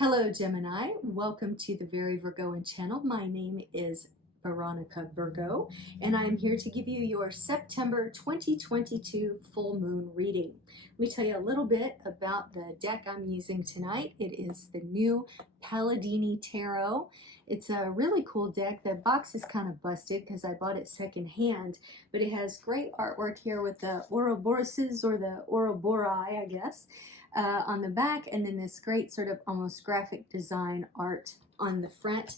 Hello Gemini, welcome to the Very Virgoan channel. My name is Veronica Virgo and I'm here to give you your September 2022 full moon reading. Let me tell you a little bit about the deck I'm using tonight. It is the new Palladini Tarot. It's a really cool deck. The box is kind of busted because I bought it secondhand, but it has great artwork here with the Ouroboroses or the Ouroborai, I guess, on the back, and then this great sort of almost graphic design art on the front.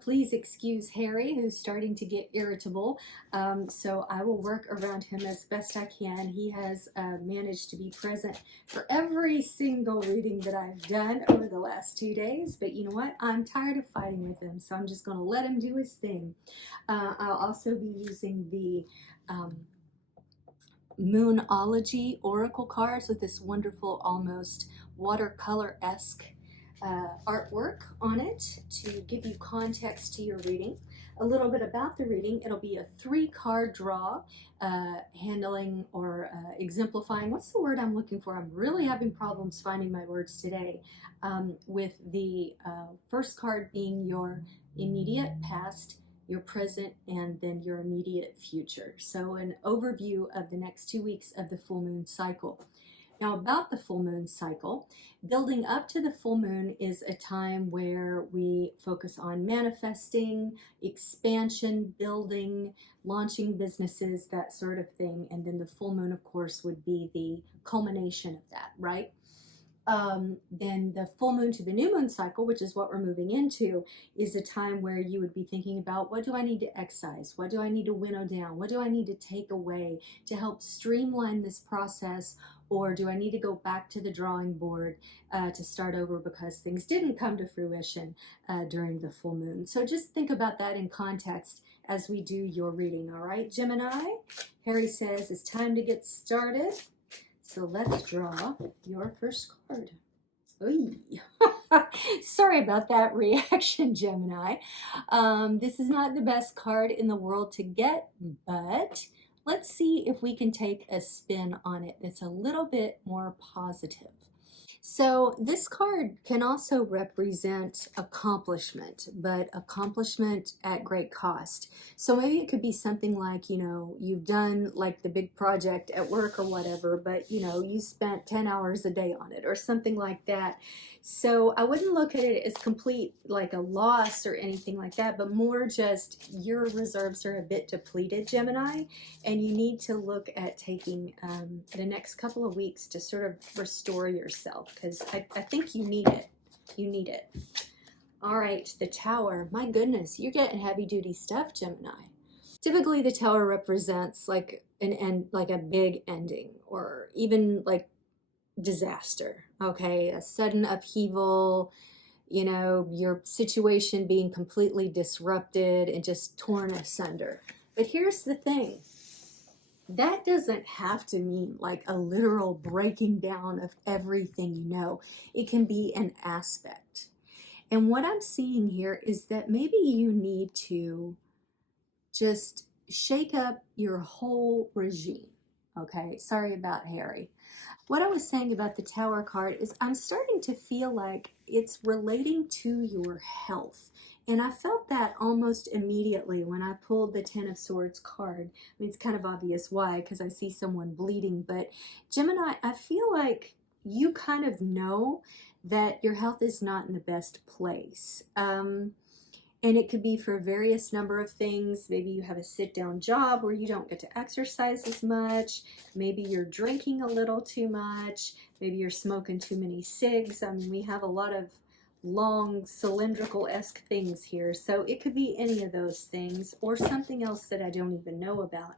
Please excuse Harry, who's starting to get irritable, so I will work around him as best I can. He has managed to be present for every single reading that I've done over the last 2 days, but you know what? I'm tired of fighting with him, so I'm just going to let him do his thing. I'll also be using the Moonology oracle cards with this wonderful, almost watercolor-esque artwork on it to give you context to your reading. A little bit about the reading: it'll be a 3-card draw, handling or exemplifying, what's the word I'm looking for? I'm really having problems finding my words today, with the first card being your immediate past, your present, and then your immediate future. So an overview of the next 2 weeks of the full moon cycle. Now, about the full moon cycle, building up to the full moon is a time where we focus on manifesting, expansion, building, launching businesses, that sort of thing. And then the full moon, of course, would be the culmination of that, right? Then the full moon to the new moon cycle, which is what we're moving into, is a time where you would be thinking about, what do I need to excise? What do I need to winnow down? What do I need to take away to help streamline this process? Or do I need to go back to the drawing board to start over because things didn't come to fruition during the full moon? So just think about that in context as we do your reading, all right, Gemini? Harry says it's time to get started. So let's draw your first card. Oy. Sorry about that reaction, Gemini. This is not the best card in the world to get, but let's see if we can take a spin on it that's a little bit more positive. So this card can also represent accomplishment, but accomplishment at great cost. So maybe it could be something like, you know, you've done like the big project at work or whatever, but you know, you spent 10 hours a day on it or something like that. So I wouldn't look at it as complete like a loss or anything like that, but more just your reserves are a bit depleted, Gemini, and you need to look at taking the next couple of weeks to sort of restore yourself, because I think you need it. You need it. All right, the Tower. My goodness, you're getting heavy-duty stuff, Gemini. Typically, the Tower represents like an end, like a big ending, or even like disaster, okay? A sudden upheaval, you know, your situation being completely disrupted and just torn asunder. But here's the thing. That doesn't have to mean like a literal breaking down of everything you know. It can be an aspect. And what I'm seeing here is that maybe you need to just shake up your whole regime. Okay, sorry about Harry. What I was saying about the Tower card is I'm starting to feel like it's relating to your health. And I felt that almost immediately when I pulled the Ten of Swords card. I mean, it's kind of obvious why, because I see someone bleeding. But Gemini, I feel like you kind of know that your health is not in the best place. And it could be for various number of things. Maybe you have a sit-down job where you don't get to exercise as much. Maybe you're drinking a little too much. Maybe you're smoking too many cigs. I mean, we have a lot of long cylindrical-esque things here. So it could be any of those things or something else that I don't even know about.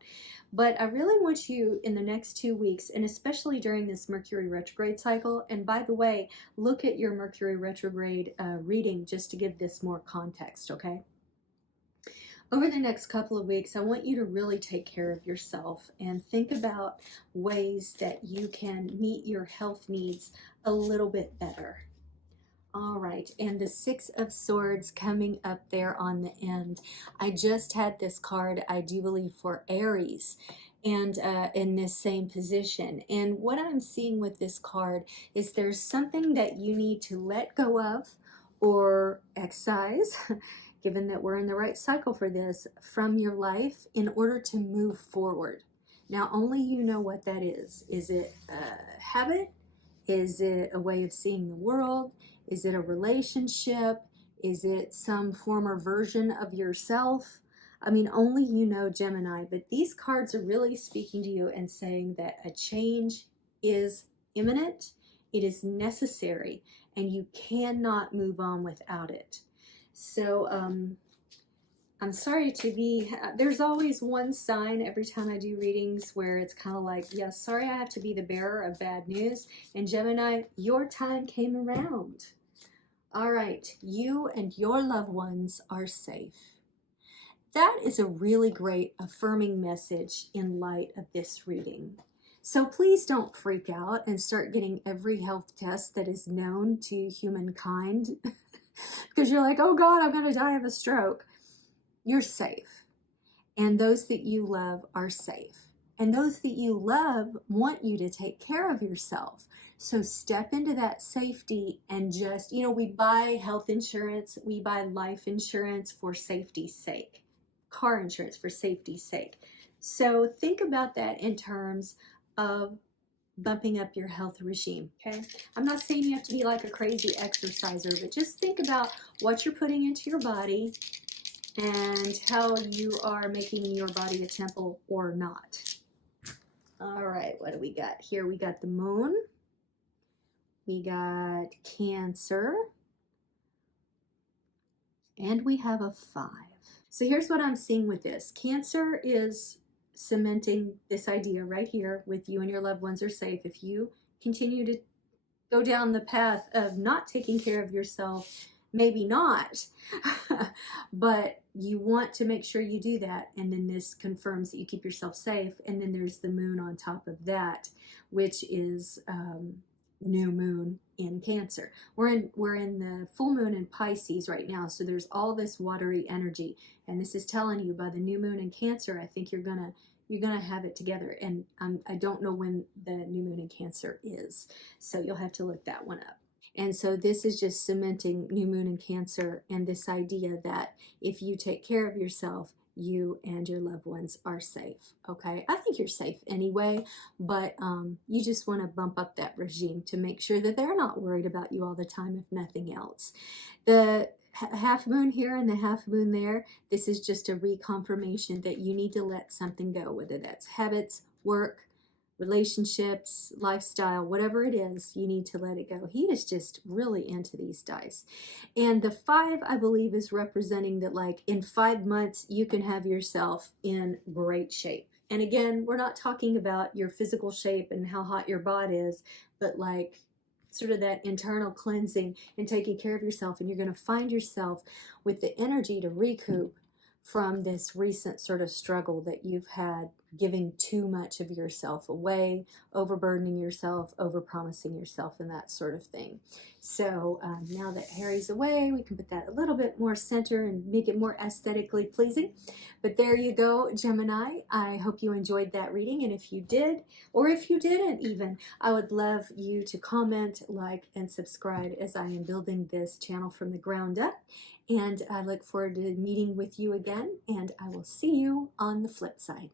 But I really want you in the next 2 weeks, and especially during this Mercury retrograde cycle, and by the way, look at your Mercury retrograde reading just to give this more context, okay? Over the next couple of weeks, I want you to really take care of yourself and think about ways that you can meet your health needs a little bit better. All right, and the Six of Swords coming up there on the end. I just had this card, I do believe, for Aries. and in this same position. And what I'm seeing with this card is there's something that you need to let go of or excise, given that we're in the right cycle for this, from your life in order to move forward. Now, only you know what that is. Is it a habit? Is it a way of seeing the world? Is it a relationship? Is it some form or version of yourself? I mean, only you know, Gemini, but these cards are really speaking to you and saying that a change is imminent, it is necessary, and you cannot move on without it. So, I'm sorry to be, there's always one sign every time I do readings where it's kind of like, yeah, sorry I have to be the bearer of bad news. And Gemini, your time came around. All right, you and your loved ones are safe. That is a really great affirming message in light of this reading. So please don't freak out and start getting every health test that is known to humankind because you're like, oh God, I'm going to die of a stroke. You're safe. And those that you love are safe. And those that you love want you to take care of yourself. So step into that safety and just, you know, we buy health insurance, we buy life insurance for safety's sake, car insurance for safety's sake. So think about that in terms of bumping up your health regime, okay? I'm not saying you have to be like a crazy exerciser, but just think about what you're putting into your body and how you are making your body a temple or not. All right, what do we got here? We got the moon. We got Cancer. And we have a 5. So here's what I'm seeing with this. Cancer is cementing this idea right here with you and your loved ones are safe. If you continue to go down the path of not taking care of yourself, maybe not, but you want to make sure you do that. And then this confirms that you keep yourself safe. And then there's the moon on top of that, which is new moon in Cancer. We're in the full moon in Pisces right now, so there's all this watery energy, and this is telling you by the new moon in Cancer, I think you're gonna have it together. And I don't know when the new moon in Cancer is, so you'll have to look that one up. And so this is just cementing new moon in Cancer and this idea that if you take care of yourself, you and your loved ones are safe, okay? I think you're safe anyway, but you just want to bump up that regime to make sure that they're not worried about you all the time, if nothing else. The half moon here and the half moon there, this is just a reconfirmation that you need to let something go, whether that's habits, work, relationships, lifestyle, whatever it is, you need to let it go. He is just really into these dice. And the 5, I believe, is representing that like in 5 months, you can have yourself in great shape. And again, we're not talking about your physical shape and how hot your body is, but like sort of that internal cleansing and taking care of yourself. And you're going to find yourself with the energy to recoup from this recent sort of struggle that you've had, giving too much of yourself away, overburdening yourself, overpromising yourself, and that sort of thing. So now that Harry's away, we can put that a little bit more center and make it more aesthetically pleasing. But there you go, Gemini. I hope you enjoyed that reading. And if you did, or if you didn't even, I would love you to comment, like, and subscribe as I am building this channel from the ground up. And I look forward to meeting with you again, and I will see you on the flip side.